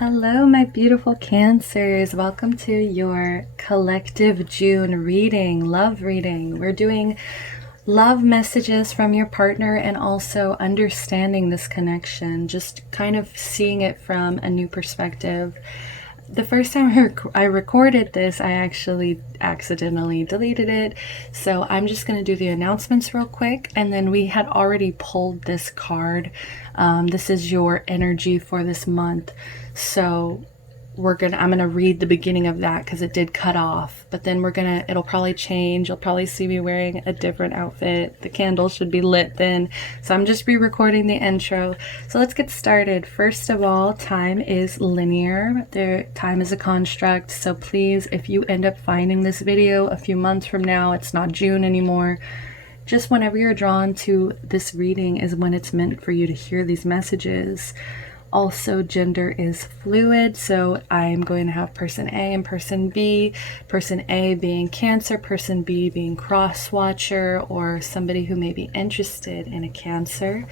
Hello, my beautiful Cancers. Welcome to your collective June reading, love reading. We're doing love messages from your partner and also understanding this connection, just kind of seeing it from a new perspective. The first time I recorded this, I actually accidentally deleted it. So I'm just going to do the announcements real quick. And then we had already pulled this card. This is your energy for this month. So I'm gonna read the beginning of that because it did cut off, but then it'll probably change. You'll probably see me wearing a different outfit. The candles should be lit then. So I'm just re-recording the intro. So let's get started. First of all, time is linear. Time is a construct. So please, if you end up finding this video a few months from now, it's not June anymore. Just whenever you're drawn to this reading is when it's meant for you to hear these messages. Also, gender is fluid, so I'm going to have person A and person B. Person A being Cancer, person B being cross watcher, or somebody who may be interested in a Cancer.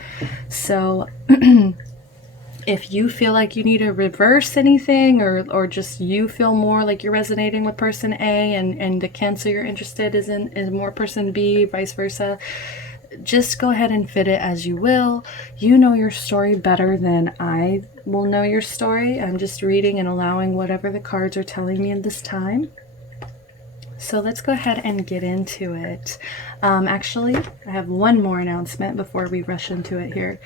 So if you feel like you need to reverse anything, or just you feel more like you're resonating with person A and the Cancer you're interested is more person B, vice versa, just go ahead and fit it as you will. You know your story better than I will know your story. I'm just reading and allowing whatever the cards are telling me in this time. So let's go ahead and get into it. Actually, I have one more announcement before we rush into it here.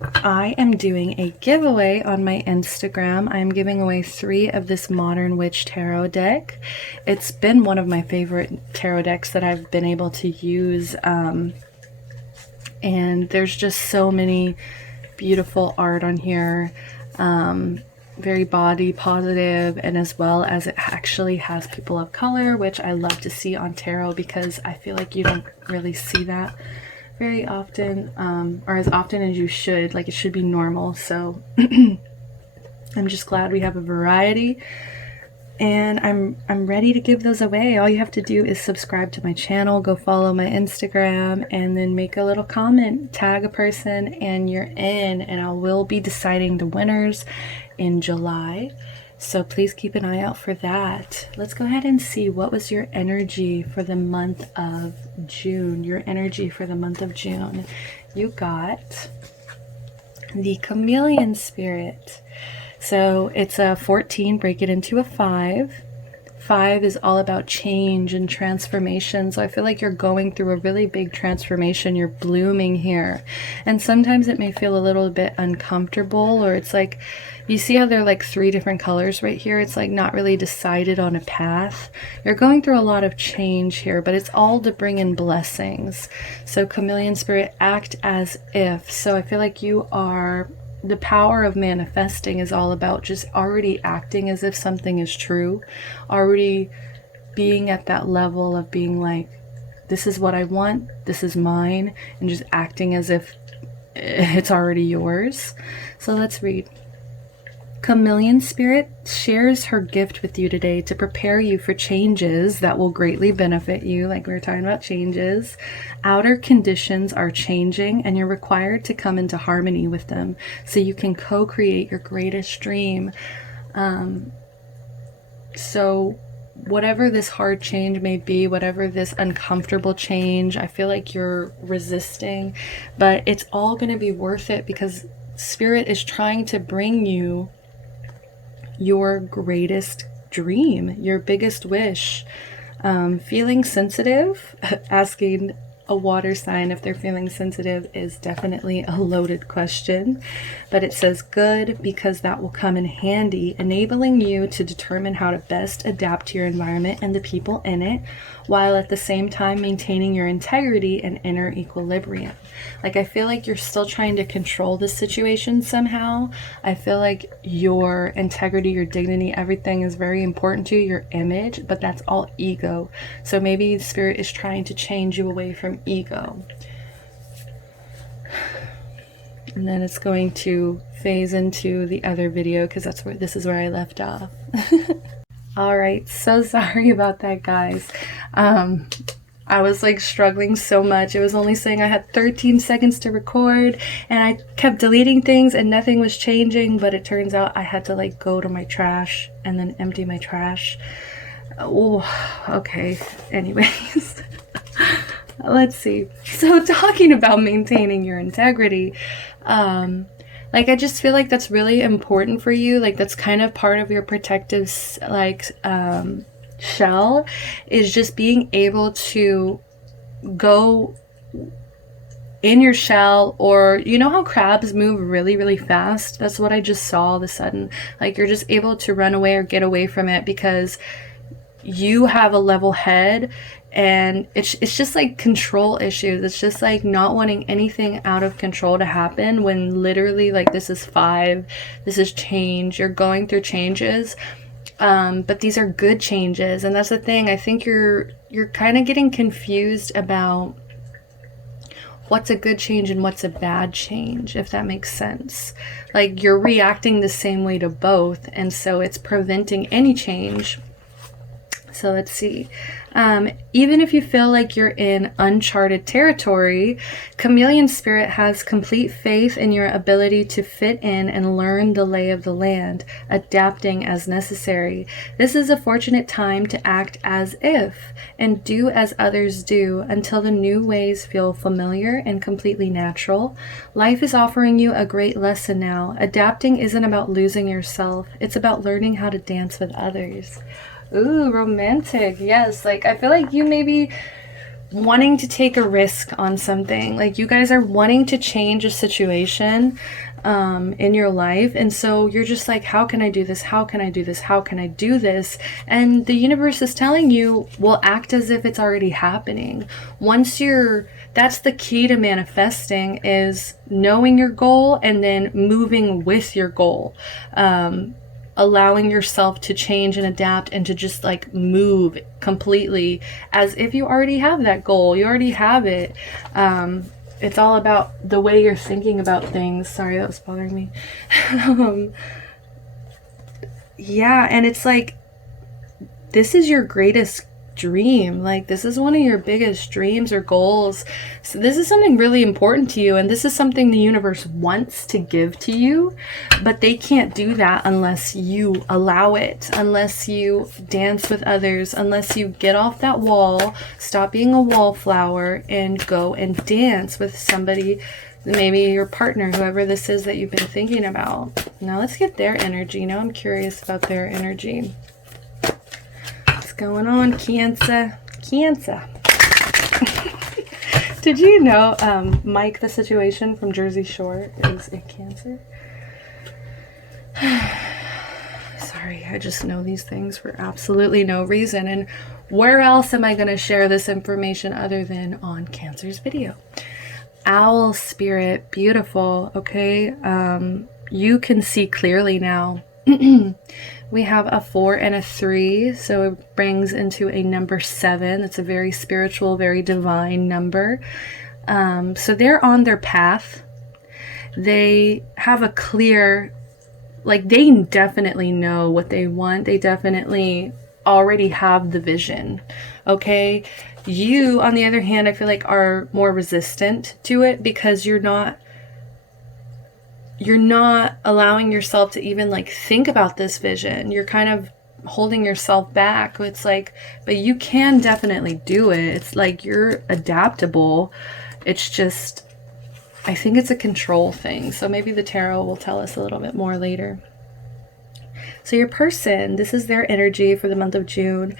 I am doing a giveaway on my Instagram. I am giving away 3 of this Modern Witch Tarot deck. It's been one of my favorite tarot decks that I've been able to use. And there's just so many beautiful art on here. Very body positive, and as well as it actually has people of color, which I love to see on tarot because I feel like you don't really see that very often, or as often as you should. Like, it should be normal. So I'm just glad we have a variety, and I'm ready to give those away. All you have to do is subscribe to my channel, go follow my Instagram, and then make a little comment, tag a person, and you're in. And I will be deciding the winners in July. So please keep an eye out for that. Let's go ahead and see what was your energy for the month of June. Your energy for the month of June. You got the Chameleon Spirit. So it's a 14, break it into a 5. 5 is all about change and transformation. So I feel like you're going through a really big transformation. You're blooming here. And sometimes it may feel a little bit uncomfortable, or it's like, you see how there are like 3 different colors right here? It's like not really decided on a path. You're going through a lot of change here, but it's all to bring in blessings. So Chameleon Spirit, act as if. So I feel like the power of manifesting is all about just already acting as if something is true, already being at that level of being like, this is what I want, this is mine, and just acting as if it's already yours. So let's read. Chameleon Spirit shares her gift with you today to prepare you for changes that will greatly benefit you. Like we were talking about changes. Outer conditions are changing, and you're required to come into harmony with them so you can co-create your greatest dream. So whatever this hard change may be, whatever this uncomfortable change, I feel like you're resisting, but it's all going to be worth it because Spirit is trying to bring you your greatest dream, your biggest wish. Feeling sensitive, asking a water sign if they're feeling sensitive is definitely a loaded question, but it says good because that will come in handy, enabling you to determine how to best adapt to your environment and the people in it, while at the same time maintaining your integrity and inner equilibrium. Like, I feel like you're still trying to control the situation somehow. I feel like your integrity, your dignity, everything is very important to you, your image, but that's all ego. So maybe the Spirit is trying to change you away from ego. And then it's going to phase into the other video because this is where I left off. All right, so sorry about that, guys. I was like struggling so much. It was only saying I had 13 seconds to record, and I kept deleting things and nothing was changing, but it turns out I had to like go to my trash and then empty my trash. Oh, okay. Anyways, let's see. So talking about maintaining your integrity, like I just feel like that's really important for you. Like that's kind of part of your protective shell, is just being able to go in your shell. Or you know how crabs move really, really fast? That's what I just saw all of a sudden. Like you're just able to run away or get away from it because you have a level head, and it's just like control issues. It's just like not wanting anything out of control to happen, when literally like this is change. You're going through changes, but these are good changes. And that's the thing. I think you're kind of getting confused about what's a good change and what's a bad change, if that makes sense. Like you're reacting the same way to both, and so it's preventing any change. So let's see. Even if you feel like you're in uncharted territory, Chameleon Spirit has complete faith in your ability to fit in and learn the lay of the land, adapting as necessary. This is a fortunate time to act as if and do as others do until the new ways feel familiar and completely natural. Life is offering you a great lesson now. Adapting isn't about losing yourself. It's about learning how to dance with others. Ooh, romantic. Yes. Like, I feel like you may be wanting to take a risk on something. Like, you guys are wanting to change a situation in your life. And so you're just like, how can I do this? How can I do this? How can I do this? And the universe is telling you, well, act as if it's already happening. That's the key to manifesting, is knowing your goal and then moving with your goal. Allowing yourself to change and adapt and to just like move completely as if you already have that goal. You already have it. It's all about the way you're thinking about things. Sorry, that was bothering me. Yeah, and it's like, this is your greatest dream. Like, this is one of your biggest dreams or goals. So this is something really important to you, and this is something the universe wants to give to you, but they can't do that unless you allow it, unless you dance with others, unless you get off that wall, stop being a wallflower, and go and dance with somebody, maybe your partner, whoever this is that you've been thinking about. Now let's get their energy. Now I'm curious about their energy. Going on, Cancer. Did you know Mike the Situation from Jersey Shore is a Cancer? Sorry, I just know these things for absolutely no reason. And where else am I going to share this information other than on Cancer's video? Owl Spirit, beautiful. Okay, you can see clearly now. We have a 4 and a 3, so it brings into a number 7. It's a very spiritual, very divine number. So they're on their path. They have a clear, like, they definitely know what they want. They definitely already have the vision. Okay, you, on the other hand, I feel like are more resistant to it because you're not allowing yourself to even like think about this vision. You're kind of holding yourself back. It's like, but you can definitely do it. It's like you're adaptable. It's just, I think it's a control thing. So maybe the tarot will tell us a little bit more later. So your person, this is their energy for the month of June.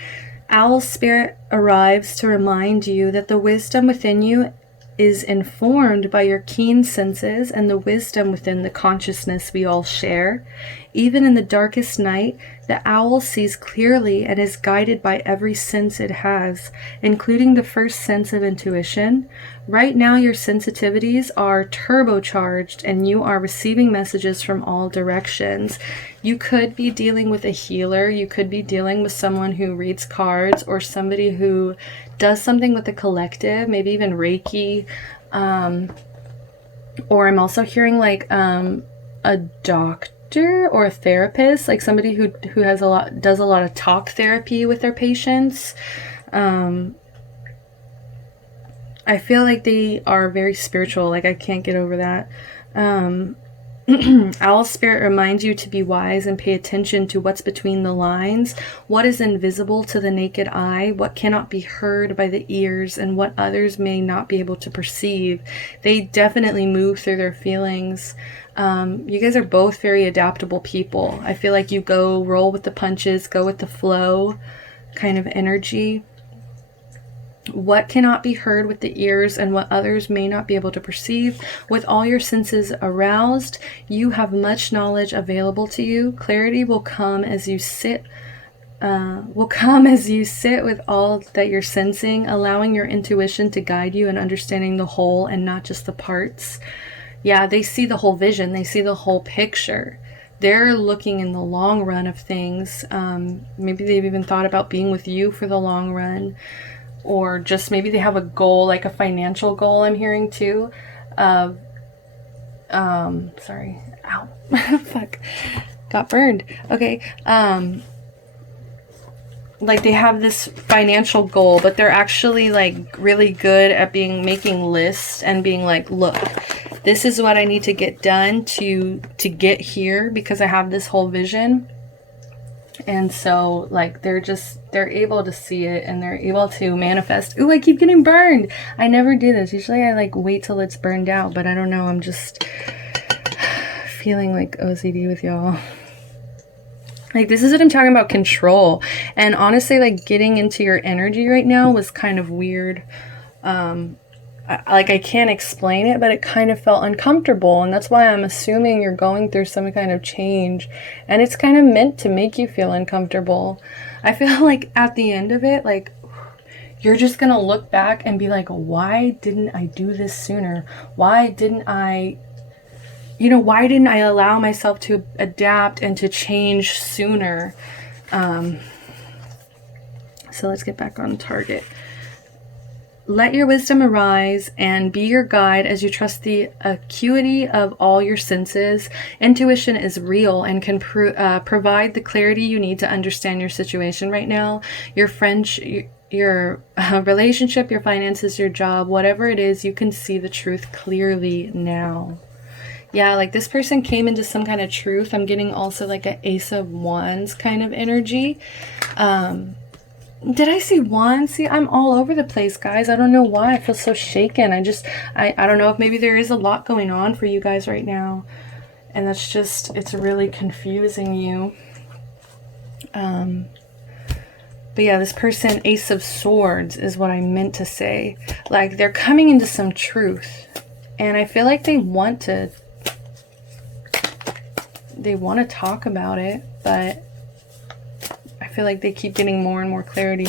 Owl Spirit arrives to remind you that the wisdom within you is informed by your keen senses and the wisdom within the consciousness we all share. Even in the darkest night, the owl sees clearly and is guided by every sense it has, including the first sense of intuition. Right now, your sensitivities are turbocharged and you are receiving messages from all directions. You could be dealing with a healer. You could be dealing with someone who reads cards or somebody who does something with the collective, maybe even Reiki. Or I'm also hearing like a doctor or a therapist, like somebody who does a lot of talk therapy with their patients. I feel like they are very spiritual. Like, I can't get over that. Owl spirit reminds you to be wise and pay attention to what's between the lines, what is invisible to the naked eye, what cannot be heard by the ears, and what others may not be able to perceive. They definitely move through their feelings. You guys are both very adaptable people. I feel like you go roll with the punches, go with the flow kind of energy. What cannot be heard with the ears and what others may not be able to perceive. With all your senses aroused, you have much knowledge available to you. Clarity will come as you sit with all that you're sensing, allowing your intuition to guide you in understanding the whole and not just the parts. Yeah, they see the whole vision. They see the whole picture. They're looking in the long run of things. Maybe they've even thought about being with you for the long run. Or just maybe they have a goal, like a financial goal, I'm hearing too. Sorry. Ow. Fuck. Got burned. Okay. Like they have this financial goal, but they're actually like really good at making lists and being like, look, this is what I need to get done to get here because I have this whole vision. And so like they're able to see it and they're able to manifest. Ooh, I keep getting burned. I never do this. Usually I like wait till it's burned out, but I don't know. I'm just feeling like OCD with y'all. Like this is what I'm talking about, control. And honestly, like getting into your energy right now was kind of weird. I can't explain it, but it kind of felt uncomfortable. And that's why I'm assuming you're going through some kind of change. And it's kind of meant to make you feel uncomfortable. I feel like at the end of it, like you're just going to look back and be like, why didn't I do this sooner? Why didn't I allow myself to adapt and to change sooner? So let's get back on target. Let your wisdom arise and be your guide as you trust the acuity of all your senses. Intuition is real and can provide the clarity you need to understand your situation right now. Your relationship, your finances, your job, whatever it is, you can see the truth clearly now. Yeah, like this person came into some kind of truth. I'm getting also like an Ace of Wands kind of energy. Did I see one? See, I'm all over the place, guys. I don't know why. I feel so shaken. I don't know if maybe there is a lot going on for you guys right now. And that's just, it's really confusing you. But yeah, this person, Ace of Swords is what I meant to say. Like they're coming into some truth. And I feel like they want to talk about it, but I feel like they keep getting more and more clarity.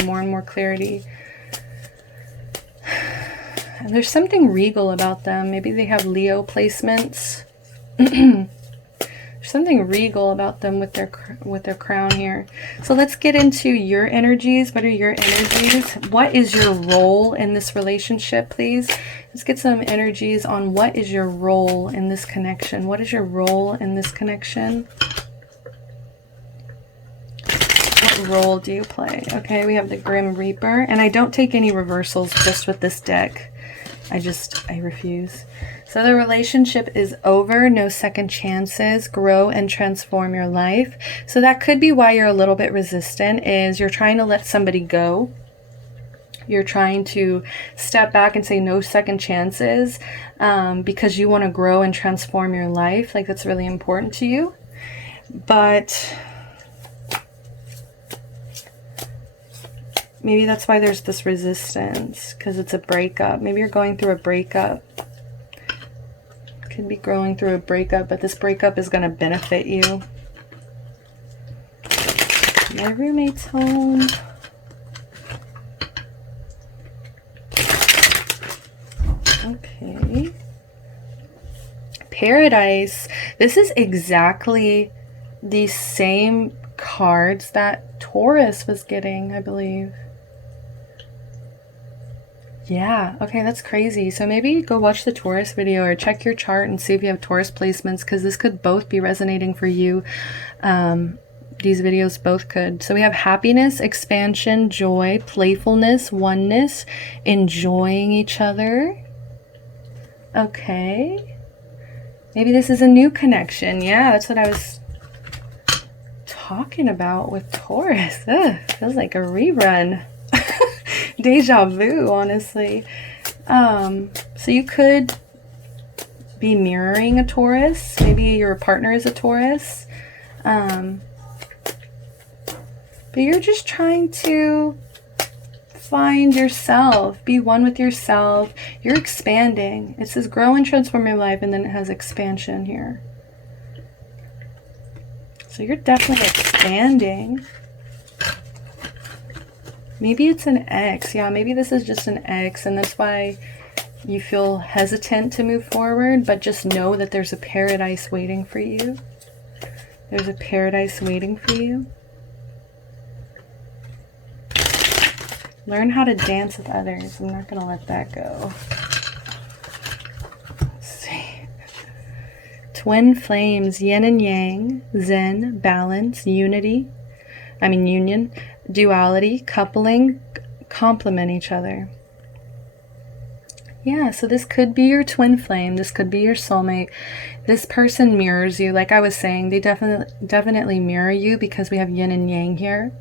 And there's something regal about them. Maybe they have Leo placements. There's something regal about them with their crown here. So let's get into your energies. What are your energies? What is your role in this relationship, please? Let's get some energies on what is your role in this connection. What is your role in this connection? What role do you play? Okay, we have the Grim Reaper. And I don't take any reversals just with this deck. I refuse. So the relationship is over. No second chances. Grow and transform your life. So that could be why you're a little bit resistant, is you're trying to let somebody go. You're trying to step back and say no second chances because you want to grow and transform your life. Like that's really important to you. But maybe that's why there's this resistance, because it's a breakup. Maybe you're going through a breakup. Could be going through a breakup, but this breakup is going to benefit you. My roommate's home. Okay. Paradise. This is exactly the same cards that Taurus was getting, I believe. Yeah, okay, that's crazy. So maybe go watch the Taurus video or check your chart and see if you have Taurus placements, because this could both be resonating for you. these videos both could. So we have happiness, expansion, joy, playfulness, oneness, enjoying each other. Okay. Maybe this is a new connection. Yeah, that's what I was talking about with Taurus. Ugh, feels like a rerun. Deja vu, honestly. So you could be mirroring a Taurus. Maybe your partner is a Taurus. But you're just trying to find yourself, be one with yourself. You're expanding. It says grow and transform your life, and then it has expansion here. So you're definitely expanding. Maybe it's an ex. Yeah, maybe this is just an ex, and that's why you feel hesitant to move forward, but just know that there's a paradise waiting for you. There's a paradise waiting for you. Learn how to dance with others. I'm not going to let that go. Let's see. Twin flames, yin and yang, zen, balance, unity. Union, duality, coupling, complement each other. Yeah, so this could be your twin flame. This could be your soulmate. This person mirrors you. Like I was saying, they definitely mirror you because we have yin and yang here.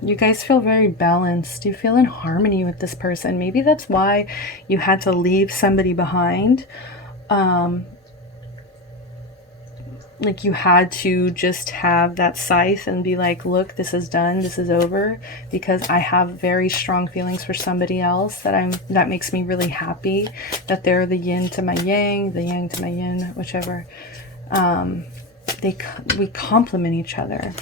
You guys feel very balanced. You feel in harmony with this person. Maybe that's why you had to leave somebody behind. Like you had to just have that scythe and be like, look, this is done. This is over, because I have very strong feelings for somebody else that makes me really happy, that they're the yin to my yang, the yang to my yin, whichever. We complement each other.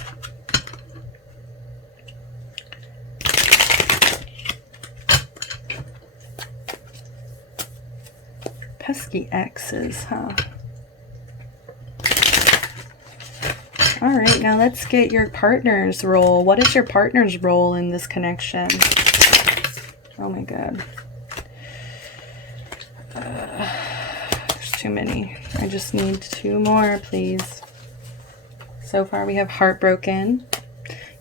Pesky exes, huh? All right, now let's get your partner's role. What is your partner's role in this connection? Oh my God. There's too many. I just need 2 more, please. So far we have heartbroken.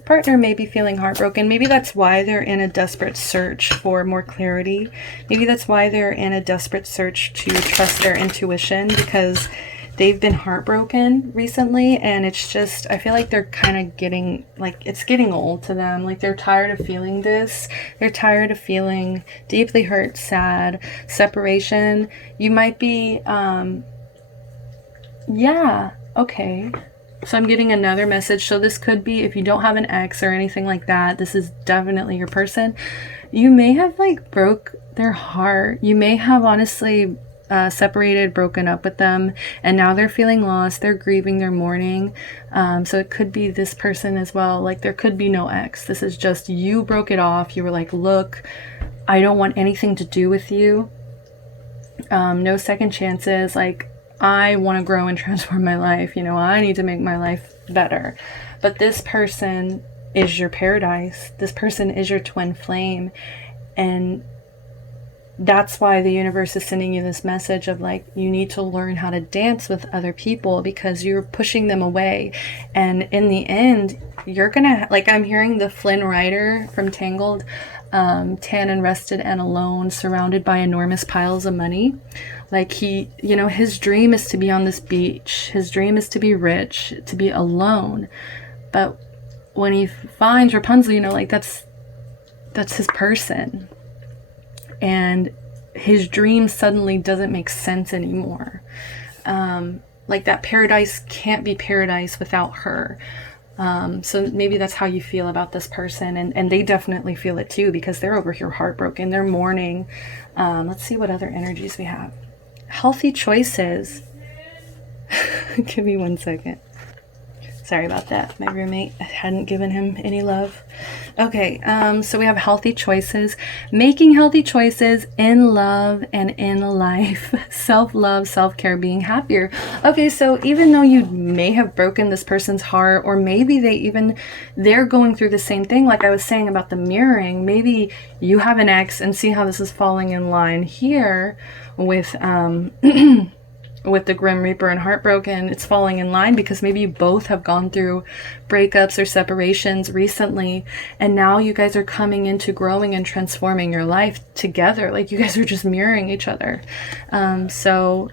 Partner may be feeling heartbroken. Maybe that's why they're in a desperate search for more clarity. Maybe that's why they're in a desperate search to trust their intuition, because they've been heartbroken recently, and it's just, I feel like they're kind of getting, like, it's getting old to them. Like, they're tired of feeling this. They're tired of feeling deeply hurt, sad, separation. You might be, yeah, okay. So I'm getting another message. So this could be, if you don't have an ex or anything like that, this is definitely your person. You may have like broke their heart. You may have honestly separated, broken up with them, and now they're feeling lost. They're grieving, they're mourning. So it could be this person as well. Like there could be no ex. This is just you broke it off. You were like, look, I don't want anything to do with you. No second chances. Like, I want to grow and transform my life. You know, I need to make my life better. But this person is your paradise. This person is your twin flame. And that's why the universe is sending you this message of like, you need to learn how to dance with other people, because you're pushing them away. And in the end, you're gonna, like, I'm hearing the Flynn Rider from Tangled, tan and rested and alone, surrounded by enormous piles of money. Like he, you know, his dream is to be on this beach. His dream is to be rich, to be alone. But when he finds Rapunzel, you know, like that's his person. And his dream suddenly doesn't make sense anymore. Like that paradise can't be paradise without her. So maybe that's how you feel about this person. And they definitely feel it too, because they're over here heartbroken. They're mourning. Let's see what other energies we have. Healthy choices. Give me 1 second. Sorry about that. My roommate hadn't given him any love. Okay, so we have healthy choices. Making healthy choices in love and in life. Self-love, self-care, being happier. Okay, so even though you may have broken this person's heart, or maybe they're going through the same thing, like I was saying about the mirroring, maybe you have an ex, and see how this is falling in line here with with the Grim Reaper and Heartbroken, it's falling in line because maybe you both have gone through breakups or separations recently, and now you guys are coming into growing and transforming your life together. Like, you guys are just mirroring each other. So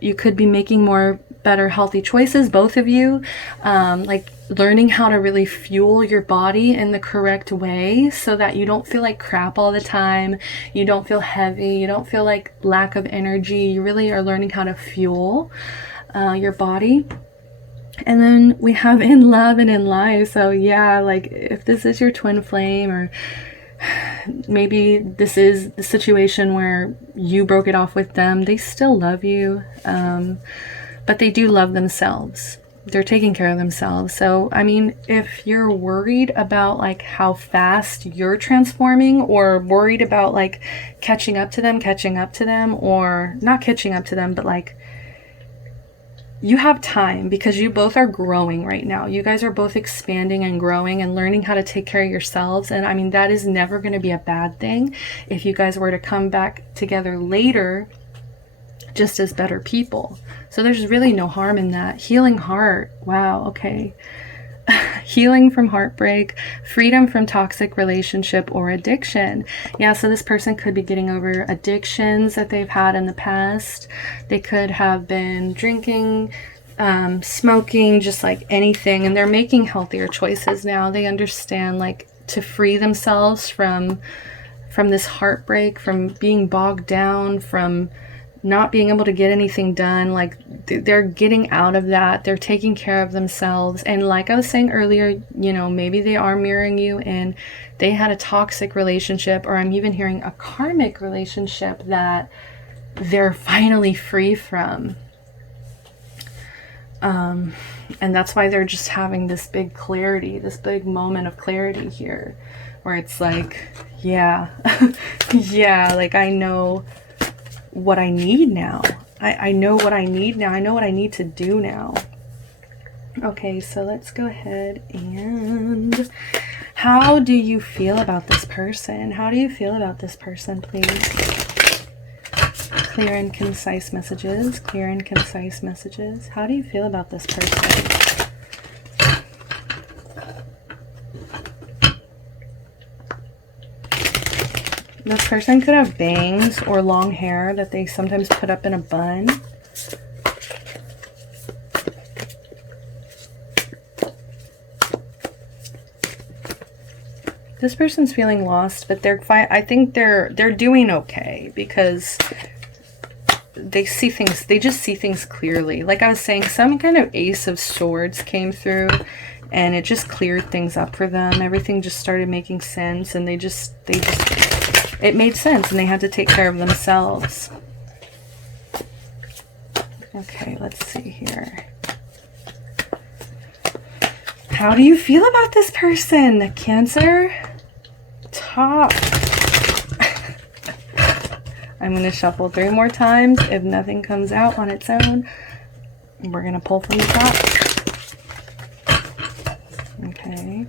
you could be making more better, healthy choices, both of you, like learning how to really fuel your body in the correct way so that you don't feel like crap all the time, you don't feel heavy, you don't feel like lack of energy. You really are learning how to fuel your body. And then we have in love and in life. So yeah, like if this is your twin flame, or maybe this is the situation where you broke it off with them, they still love you, but they do love themselves. They're taking care of themselves. So, I mean, if you're worried about like how fast you're transforming, or worried about like catching up to them, or not catching up to them, but like you have time, because you both are growing right now. You guys are both expanding and growing and learning how to take care of yourselves. And I mean, that is never going to be a bad thing if you guys were to come back together later just as better people. So there's really no harm in that. Healing heart. Wow. Okay. Healing from heartbreak, freedom from toxic relationship or addiction. Yeah, so this person could be getting over addictions that they've had in the past. They could have been drinking, smoking, just like anything, and they're making healthier choices now. They understand like to free themselves from this heartbreak, from being bogged down, from not being able to get anything done. Like they're getting out of that. They're taking care of themselves. And like I was saying earlier, you know, maybe they are mirroring you and they had a toxic relationship, or I'm even hearing a karmic relationship that they're finally free from. And that's why they're just having this big clarity, this big moment of clarity here, where it's like, yeah, yeah, like I know what I need now. I know what I need now. I know what I need to do now. Okay, so let's go ahead and how do you feel about this person? How do you feel about this person, please? Clear and concise messages. Clear and concise messages. How do you feel about this person? This person could have bangs or long hair that they sometimes put up in a bun. This person's feeling lost, but they're fine. I think they're doing okay, because they see things, they just see things clearly. Like I was saying, some kind of Ace of Swords came through and it just cleared things up for them. Everything just started making sense, and it made sense, and they had to take care of themselves. Okay, let's see here. How do you feel about this person, Cancer? Top. I'm going to shuffle 3 more times. If nothing comes out on its own, we're going to pull from the top. Okay.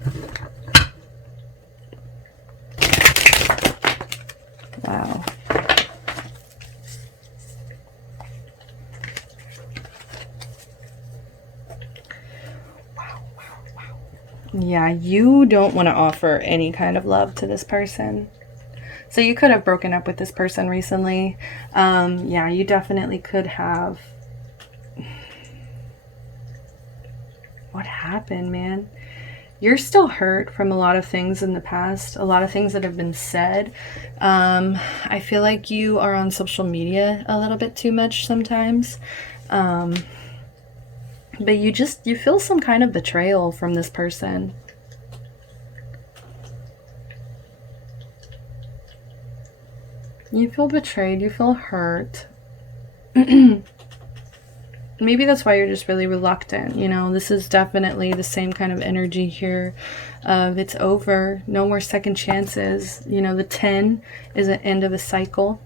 Wow. Wow. Yeah, you don't want to offer any kind of love to this person. So you could have broken up with this person recently. Yeah, you definitely could have. What happened, man? You're still hurt from a lot of things in the past, a lot of things that have been said. I feel like you are on social media a little bit too much sometimes. But you feel some kind of betrayal from this person. You feel betrayed, you feel hurt. Maybe that's why you're just really reluctant. You know, this is definitely the same kind of energy here of it's over, no more second chances. You know, the 10 is an end of a cycle.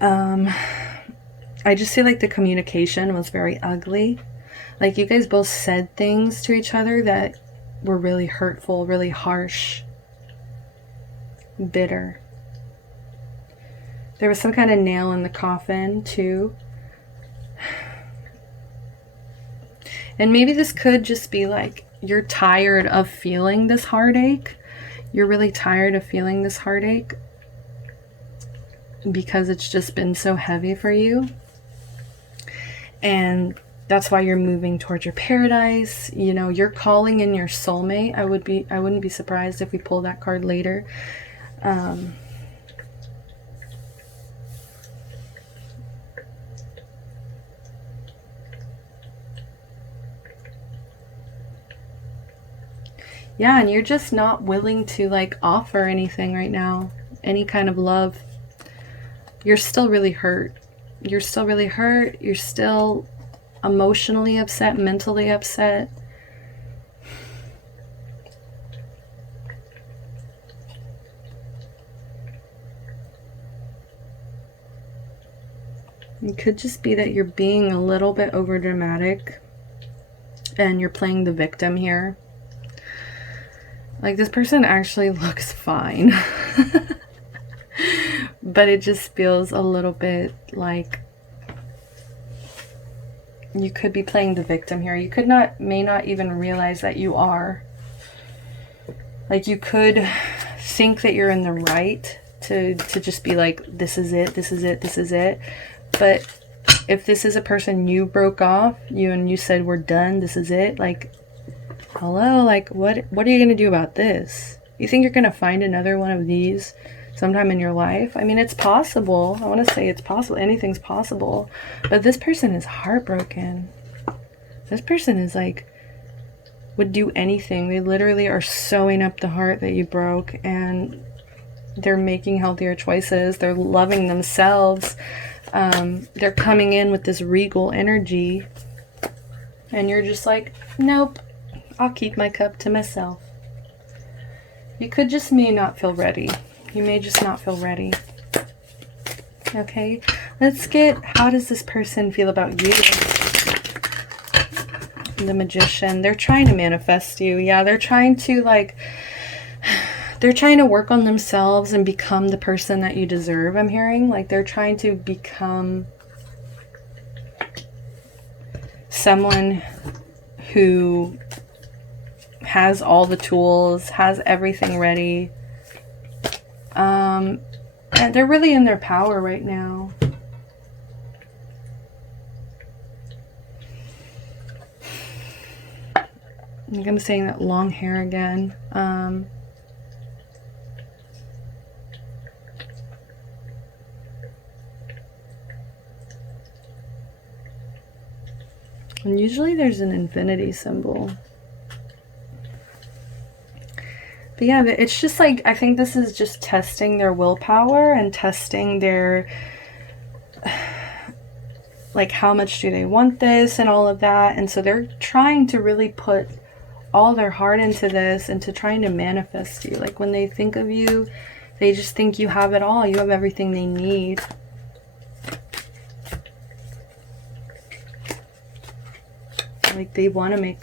I just feel like the communication was very ugly. Like you guys both said things to each other that were really hurtful, really harsh, bitter. There was some kind of nail in the coffin too. And maybe this could just be like, you're tired of feeling this heartache. You're really tired of feeling this heartache because it's just been so heavy for you. And that's why you're moving towards your paradise. You know, you're calling in your soulmate. I wouldn't be surprised if we pull that card later. Yeah, and you're just not willing to like offer anything right now, any kind of love. You're still really hurt. You're still really hurt. You're still emotionally upset, mentally upset. It could just be that you're being a little bit overdramatic and you're playing the victim here. Like, this person actually looks fine. But it just feels a little bit like you could be playing the victim here. You may not even realize that you are. Like, you could think that you're in the right to just be like, this is it, this is it, this is it. But if this is a person you broke off, you said, we're done, this is it, like, hello, like, what are you going to do about this? You think you're going to find another one of these sometime in your life? I mean, it's possible. I want to say it's possible. Anything's possible. But this person is heartbroken. This person is like, would do anything. They literally are sewing up the heart that you broke, and they're making healthier choices. They're loving themselves. They're coming in with this regal energy, and you're just like, nope, I'll keep my cup to myself. You could just may not feel ready. You may just not feel ready. Okay, let's get, how does this person feel about you? The Magician. They're trying to manifest you. Yeah, they're trying to they're trying to work on themselves and become the person that you deserve, I'm hearing. Like, they're trying to become someone who has all the tools, has everything ready. And they're really in their power right now. I think I'm saying that long hair again. And usually there's an infinity symbol. But yeah, it's just like, I think this is just testing their willpower and testing their, like, how much do they want this and all of that. And so they're trying to really put all their heart into this, into trying to manifest you. Like, when they think of you, they just think you have it all. You have everything they need. Like, they want to make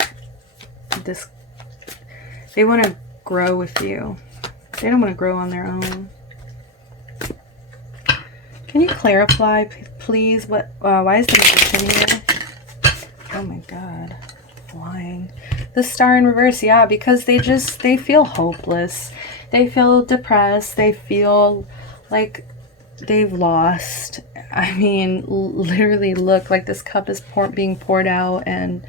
this, they want to grow with you. They don't want to grow on their own. Can you clarify, please, what, why is the Magician here? Oh my God, flying. The Star in reverse, yeah, because they feel hopeless. They feel depressed. They feel like they've lost. I mean, literally, look, like this cup is being poured out, and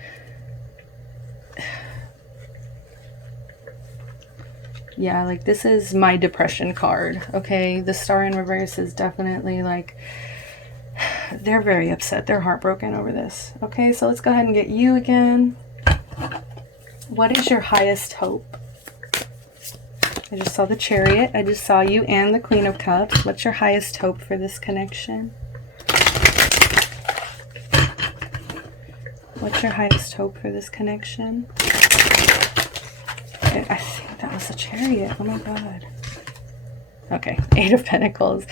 yeah, like, this is my depression card, okay? The Star in reverse is definitely like, they're very upset. They're heartbroken over this. Okay, so let's go ahead and get you again. What is your highest hope? I just saw the Chariot. I just saw you and the Queen of Cups. What's your highest hope for this connection? What's your highest hope for this connection? I think that was the Chariot. Oh my God. Okay, 8 of Pentacles.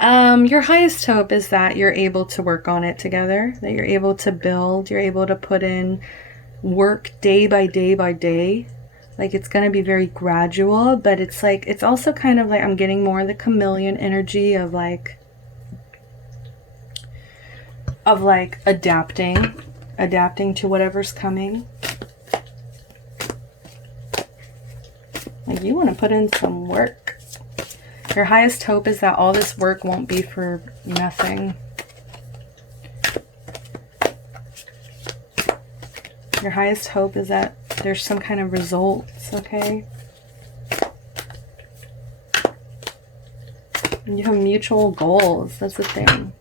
Your highest hope is that you're able to work on it together, that you're able to build, you're able to put in work day by day by day. Like, it's going to be very gradual, but it's like, it's also kind of like, I'm getting more of the chameleon energy of like, of like adapting to whatever's coming. Like you want to put in some work. Your highest hope is that all this work won't be for nothing. Your highest hope is that there's some kind of results, okay? And you have mutual goals. That's the thing.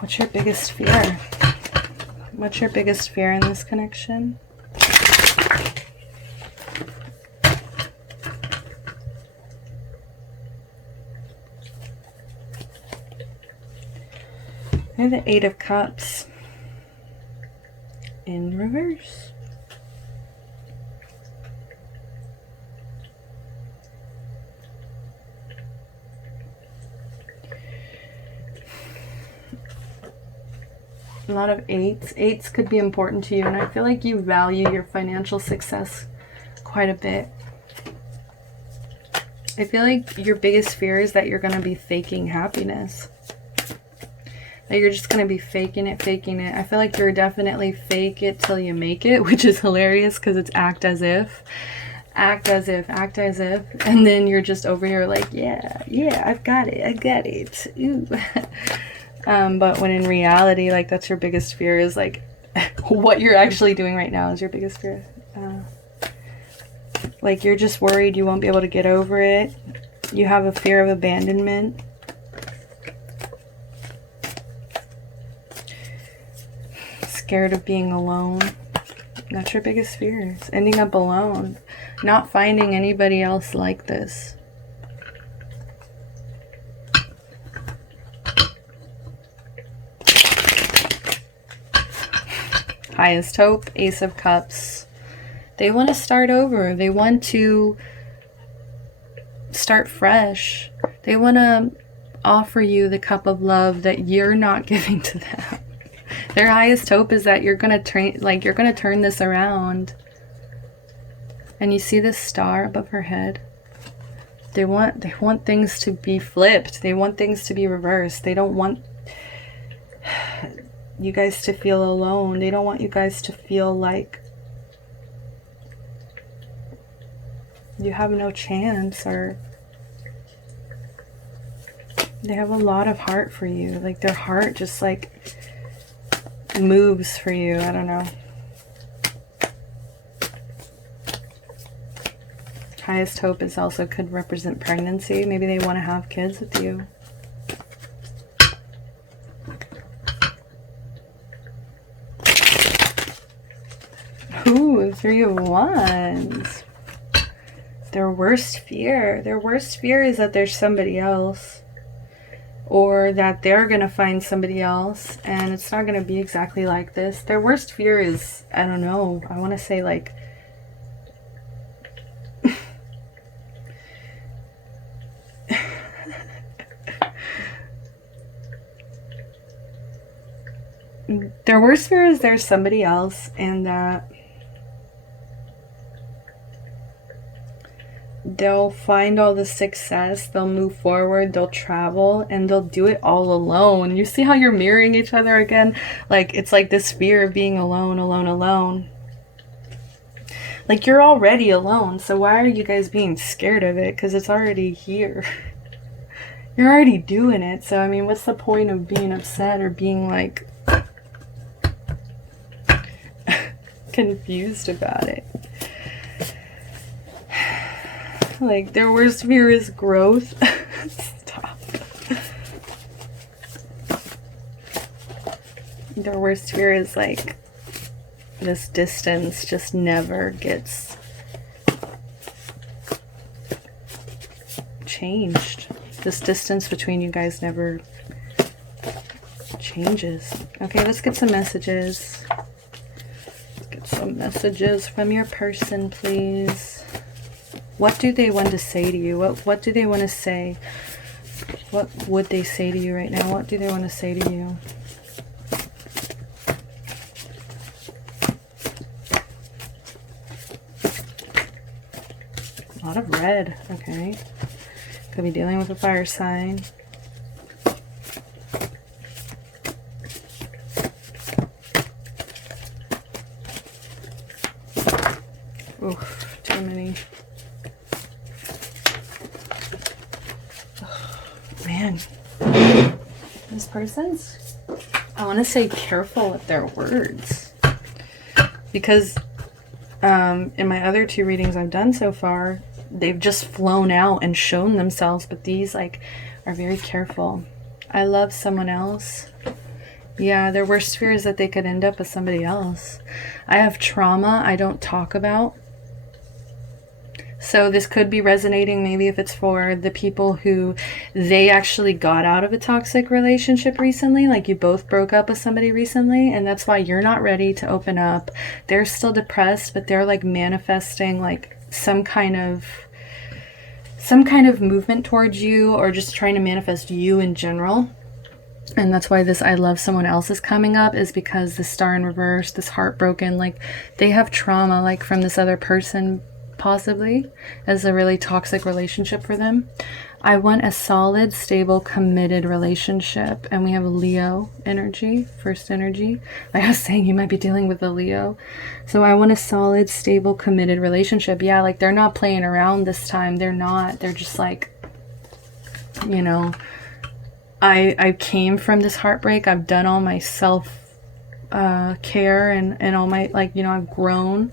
What's your biggest fear? What's your biggest fear in this connection? I have the Eight of Cups in reverse. A lot of eights. Eights could be important to you, and I feel like you value your financial success quite a bit. I feel like your biggest fear is that you're going to be faking happiness. That you're just going to be faking it. I feel like you're definitely fake it till you make it, which is hilarious because it's act as if. And then you're just over here like, yeah, I've got it. Ooh. But when in reality, like, that's your biggest fear is like what you're actually doing right now is your biggest fear. Like you're just worried you won't be able to get over it. You have a fear of abandonment. Scared of being alone. That's your biggest fears. Ending up alone. Not finding anybody else like this. Highest hope, Ace of Cups. They want to start over. They want to start fresh. They want to offer you the cup of love that you're not giving to them. Their highest hope is that you're going to turn this around. And you see this star above her head? They want things to be flipped. They want things to be reversed. They don't want you guys to feel alone. They don't want you guys to feel like you have no chance, or they have a lot of heart for you. Like their heart just like moves for you. I don't know. Highest hope is also could represent pregnancy. Maybe they want to have kids with you. Ooh, Three of Wands. Their worst fear. Their worst fear is that there's somebody else. Or that they're going to find somebody else. And it's not going to be exactly like this. Their worst fear is, I don't know. I want to say like... Their worst fear is there's somebody else, and that they'll find all the success, they'll move forward, they'll travel, and they'll do it all alone. You see how you're mirroring each other again? Like, it's like this fear of being alone, alone. Like, you're already alone, so why are you guys being scared of it? Because it's already here. You're already doing it, so I mean, what's the point of being upset or being like confused about it? Like, their worst fear is growth. Stop. Their worst fear is like this distance just never gets changed. This distance between you guys never changes. Okay, let's get some messages. Some messages from your person, please. What do they want to say to you? What do they want to say? What would they say to you right now? What do they want to say to you? A lot of red. Okay. Could be dealing with a fire sign. man. This person's, I want to say careful with their words. Because in my other 2 readings I've done so far, they've just flown out and shown themselves. But these, like, are very careful. I love someone else. Yeah, their worst fear is that they could end up with somebody else. I have trauma I don't talk about. So this could be resonating maybe if it's for the people who they actually got out of a toxic relationship recently, like you both broke up with somebody recently, and that's why you're not ready to open up. They're still depressed, but they're like manifesting like some kind of movement towards you, or just trying to manifest you in general. And that's why this I love someone else is coming up, is because the Star in reverse, this heartbroken, like they have trauma like from this other person, possibly as a really toxic relationship for them. I want a solid, stable, committed relationship. And we have Leo energy, first energy. Like I was saying, you might be dealing with a Leo. So I want a solid, stable, committed relationship. Yeah, like they're not playing around this time. They're not. They're just like, you know, I came from this heartbreak. I've done all my self care and all my, like, you know, I've grown.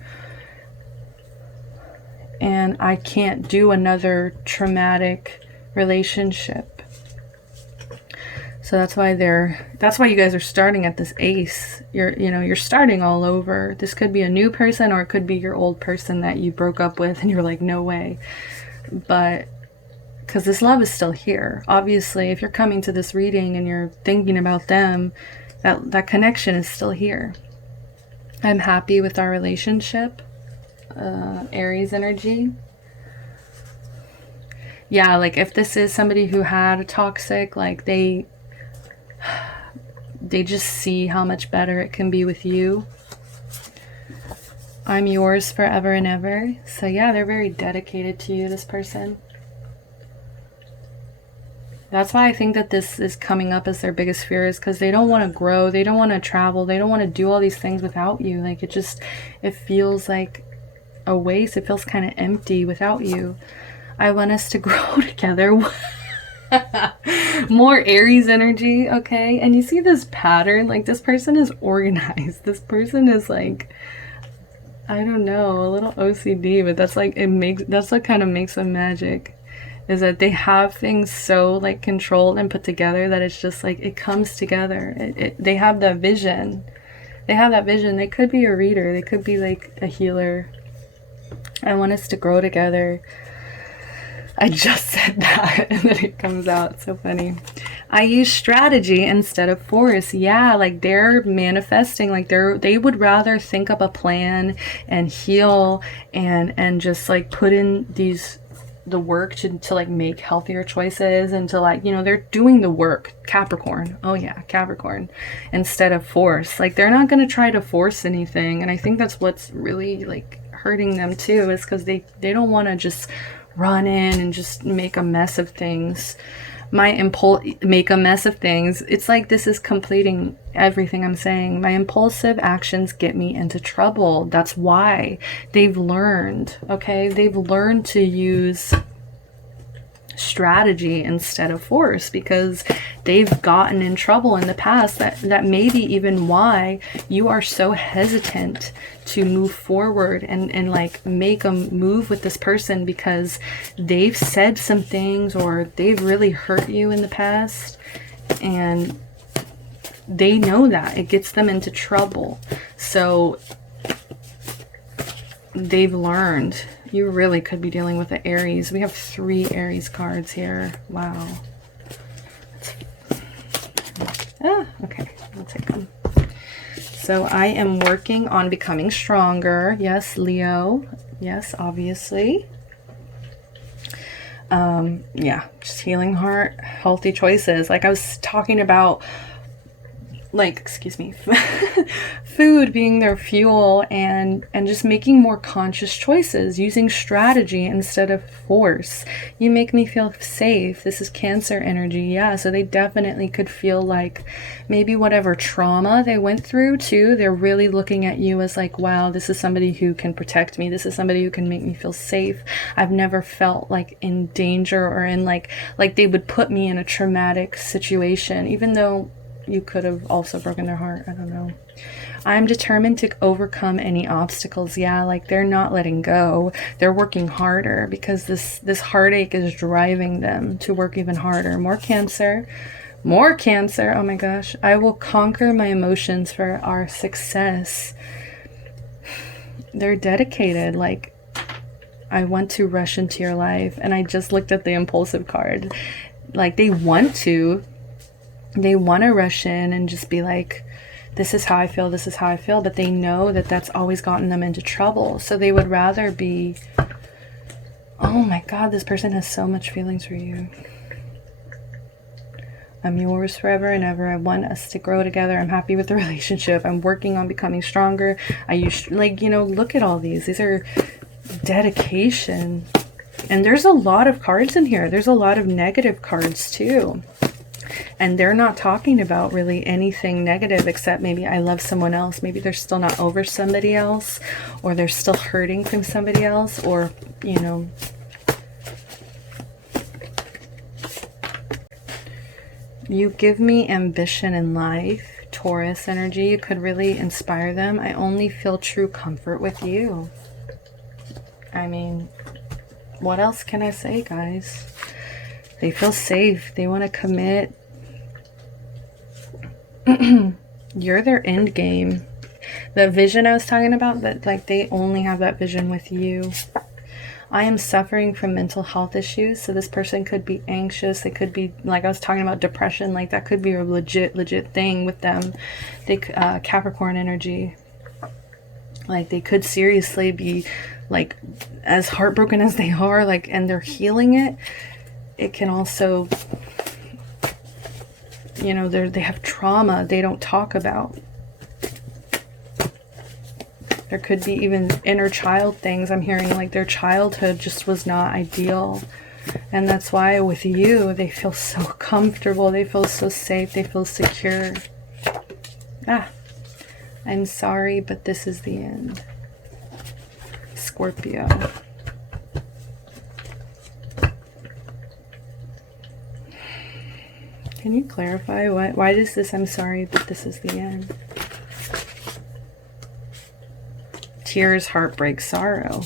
And I can't do another traumatic relationship. So that's why you guys are starting at this Ace. You're starting all over. This could be a new person, or it could be your old person that you broke up with and you're like, no way. But because this love is still here. Obviously, if you're coming to this reading and you're thinking about them, that connection is still here. I'm happy with our relationship. Aries energy. Yeah, like if this is somebody who had a toxic, like they just see how much better it can be with you. I'm yours forever and ever. So yeah, they're very dedicated to you, this person. That's why I think that this is coming up as their biggest fear, is because they don't want to grow, they don't want to travel, they don't want to do all these things without you. Like it feels like a waste. It feels kind of empty without you. I want us to grow together. More Aries energy, okay? And you see this pattern, like this person is organized. This person is like, I don't know, a little OCD, but that's like, that's what kind of makes them magic, is that they have things so like controlled and put together that it's just like, it comes together. They have that vision. They have that vision. They could be a reader. They could be like a healer. I want us to grow together. I just said that and then it comes out. It's so funny. I use strategy instead of force. Yeah, like they're manifesting, like they would rather think up a plan and heal and just like put in the work to like make healthier choices, and to like, you know, they're doing the work. Capricorn. Oh yeah, Capricorn. Instead of force. Like they're not going to try to force anything. And I think that's what's really like hurting them too, is because they don't want to just run in and just make a mess of things. Make a mess of things. It's like this is completing everything I'm saying. My impulsive actions get me into trouble. That's why they've learned, okay? They've learned to use strategy instead of force, because they've gotten in trouble in the past. That may be even why you are so hesitant to move forward and like make a move with this person, because they've said some things or they've really hurt you in the past, and they know that it gets them into trouble. So they've learned. You really could be dealing with the Aries. We have 3 Aries cards here. Wow. Okay. I'll take them. So I am working on becoming stronger. Yes, Leo. Yes, obviously. Yeah, just healing heart, healthy choices. Like I was talking about like, excuse me, food being their fuel, and just making more conscious choices, using strategy instead of force. You make me feel safe. This is Cancer energy. Yeah, so they definitely could feel like maybe whatever trauma they went through too, they're really looking at you as like, wow, this is somebody who can protect me. This is somebody who can make me feel safe. I've never felt like in danger or in like they would put me in a traumatic situation, even though you could have also broken their heart. I don't know. I'm determined to overcome any obstacles. Yeah, like they're not letting go. They're working harder because this heartache is driving them to work even harder. More Cancer. More Cancer. Oh my gosh. I will conquer my emotions for our success. They're dedicated. Like, I want to rush into your life. And I just looked at the impulsive card. Like, they want to rush in and just be like, this is how I feel, this is how I feel, but they know that that's always gotten them into trouble. So they would rather be, oh my God, this person has so much feelings for you. I'm yours forever and ever. I want us to grow together. I'm happy with the relationship. I'm working on becoming stronger. I used, like, you know, look at all these. These are dedication. And there's a lot of cards in here. There's a lot of negative cards too. And they're not talking about really anything negative except maybe I love someone else. Maybe they're still not over somebody else, or they're still hurting from somebody else, or, you know. You give me ambition in life, Taurus energy. You could really inspire them. I only feel true comfort with you. I mean, what else can I say, guys? They feel safe. They want to commit. You're their end game. The vision I was talking about, that like they only have that vision with you. I am suffering from mental health issues. So this person could be anxious. They could be, like I was talking about, depression. Like that could be a legit thing with them. They Capricorn energy. Like they could seriously be like as heartbroken as they are, like, and they're healing it. It can also, you know, they have trauma they don't talk about. There could be even inner child things. I'm hearing like their childhood just was not ideal. And that's why with you, they feel so comfortable. They feel so safe. They feel secure. I'm sorry, but this is the end. Scorpio. Can you clarify why is this I'm sorry, but this is the end? Tears, heartbreak, sorrow.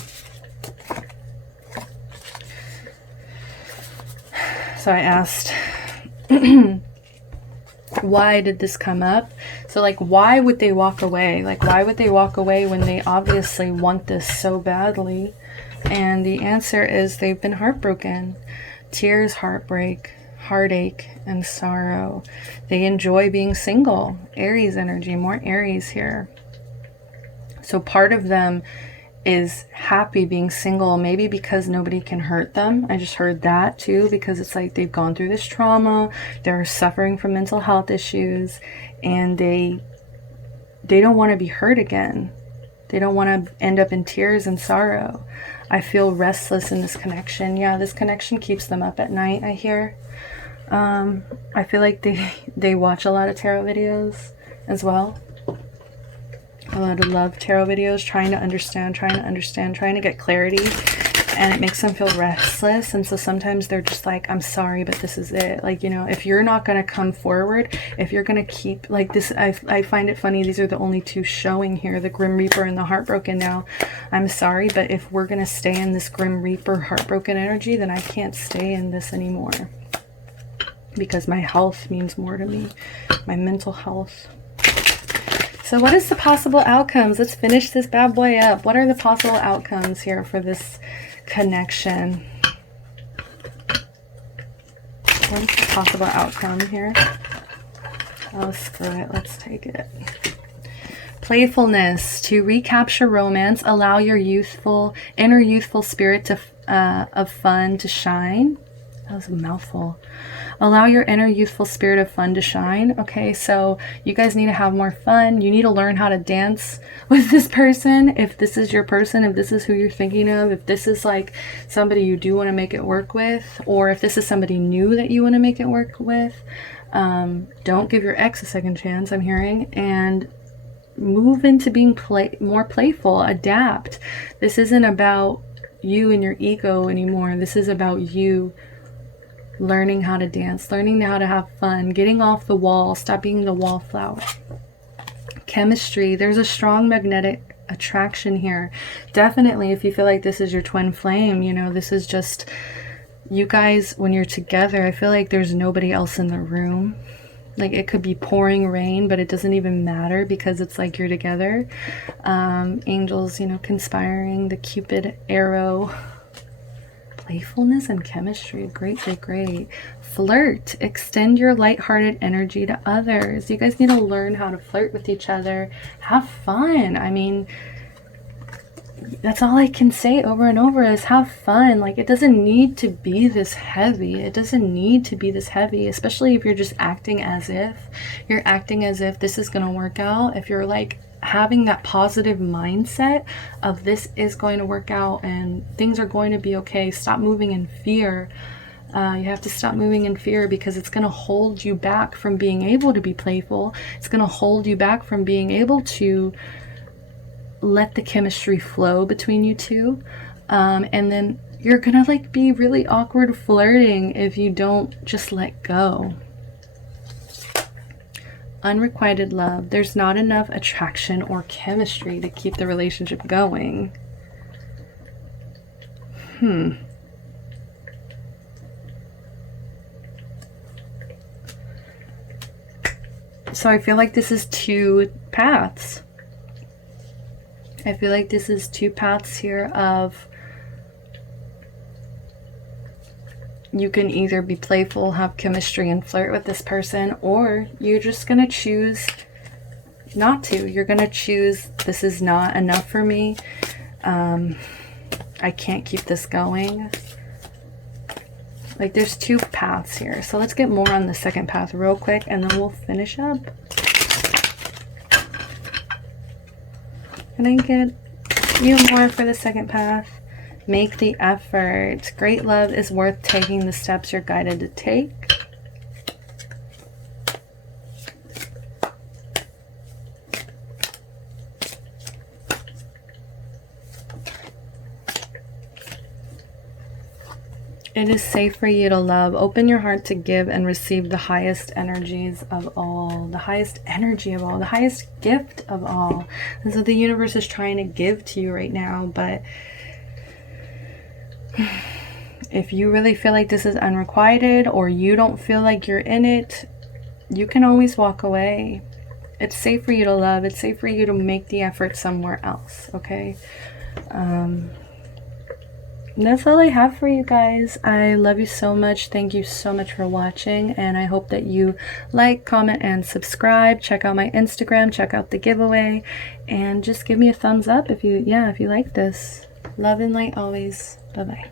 So I asked, why did this come up? So like, why would they walk away? Like, why would they walk away when they obviously want this so badly? And the answer is they've been heartbroken. Tears, heartbreak, heartache, and sorrow. They enjoy being single. Aries energy, more Aries here. So part of them is happy being single, maybe because nobody can hurt them. I just heard that too, because it's like they've gone through this trauma, they're suffering from mental health issues, and they don't want to be hurt again. They don't want to end up in tears and sorrow. I feel restless in this connection. Yeah, this connection keeps them up at night, I hear. I feel like they watch a lot of tarot videos as well. A lot of love tarot videos, trying to understand, trying to get clarity, and it makes them feel restless. And so sometimes they're just like, I'm sorry, but this is it. Like, you know, if you're not going to come forward, if you're going to keep like this, I find it funny, these are the only two showing here, the Grim Reaper and the Heartbroken. Now, I'm sorry, but if we're going to stay in this Grim Reaper Heartbroken energy, then I can't stay in this anymore, because my health means more to me, my mental health. So what is the possible outcomes? Let's finish this bad boy up. What are the possible outcomes here for this connection? What is the possible outcome here? Oh, screw it. Let's take it. Playfulness. To recapture romance, allow your inner youthful spirit of fun to shine. That was a mouthful. Allow your inner youthful spirit of fun to shine. Okay, so you guys need to have more fun. You need to learn how to dance with this person. If this is your person, if this is who you're thinking of, if this is like somebody you do want to make it work with, or if this is somebody new that you want to make it work with, don't give your ex a second chance, I'm hearing, and move into being more playful, adapt. This isn't about you and your ego anymore. This is about you learning how to dance, learning how to have fun, getting off the wall, stop being the wallflower. Chemistry, there's a strong magnetic attraction here. Definitely, if you feel like this is your twin flame, you know, this is just you guys when you're together. I feel like there's nobody else in the room. Like it could be pouring rain, but it doesn't even matter because it's like you're together. Angels, you know, conspiring, the Cupid arrow. Playfulness and chemistry. Great, great, great. Flirt. Extend your lighthearted energy to others. You guys need to learn how to flirt with each other. Have fun. I mean, that's all I can say over and over is have fun. Like, it doesn't need to be this heavy. It doesn't need to be this heavy, especially if you're just acting as if. You're acting as if this is going to work out. If you're like having that positive mindset of this is going to work out and things are going to be okay. Stop moving in fear. You have to stop moving in fear because it's going to hold you back from being able to be playful. It's going to hold you back from being able to let the chemistry flow between you two. And then you're going to like be really awkward flirting if you don't just let go. Unrequited love. There's not enough attraction or chemistry to keep the relationship going. So I feel like this is two paths. I feel like this is two paths here of you can either be playful, have chemistry, and flirt with this person, or you're just going to choose not to. You're going to choose, this is not enough for me. I can't keep this going. Like, there's two paths here. So let's get more on the second path real quick, and then we'll finish up. Can I get you more for the second path? Make the effort. Great love is worth taking the steps you're guided to take. It is safe for you to love. Open your heart to give and receive the highest energies of all. The highest energy of all. The highest gift of all. And so the universe is trying to give to you right now. But if you really feel like this is unrequited or you don't feel like you're in it, you can always walk away. It's safe for you to love. It's safe for you to make the effort somewhere else. Okay? That's all I have for you guys. I love you so much. Thank you so much for watching, and I hope that you like, comment, and subscribe. Check out my Instagram, check out the giveaway, and just give me a thumbs up if you like this. Love and light always. Bye-bye.